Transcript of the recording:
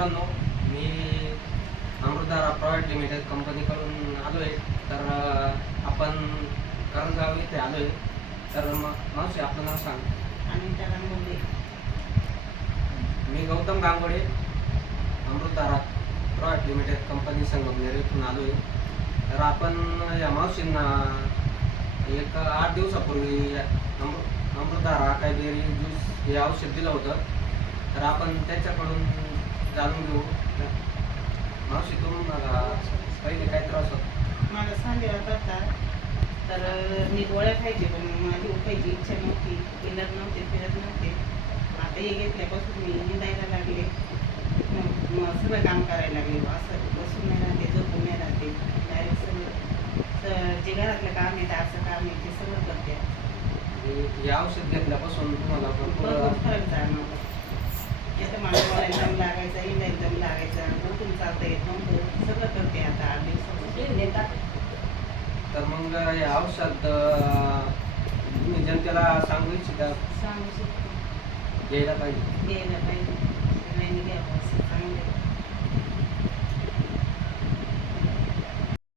मित्रांनो, मी अमृतधारा private limited कंपनीकडून आलो आहे. तर आपण करंजगाव इथे आलो आहे. तर मावशी आपलं नाव सांग. अनिता गांगुर्डे. मी गौतम गांगोडे, अमृतधारा प्रायव्हेट लिमिटेड कंपनी संगमनेर इथून आलो आहे. तर आपण या मावशींना एक 8 दिवसापूर्वी अमृतधारा काय बेरी ज्यूस हे औषध दिलं होतं. तर आपण त्याच्याकडून जाणून घेऊ. मावशी, तुम्हाला पहिले काय त्रास होता? मला सांधेला होता. तर मी गोळ्या खायचे, पण माझी उठायची इच्छा नव्हती, हिंडत नव्हते, फिरत नव्हते. आता हे घेतल्यापासून मी निघायला लागले, मग सगळं काम करायला लागले. असं बसून नाही राहते, झोपून नाही राहते, डायरेक्ट सगळं जे घरातलं काम आहे, असं काम आहे ते सगळं करते. हे औषध घेतल्यापासून तुम्हाला भरपूर फरक जाणवला. येतं मला बोलायला दम लागायचा, हिंडायला दम लागायचा, उठून चालता येत नव्हतं. सगळं करते आता 8 दिवसापासून देतात. तर मग हे औषध तुम्ही जनतेला सांगू इच्छिता? सांगू शकतो, घ्यायला पाहिजे. घ्यायला पाहिजे.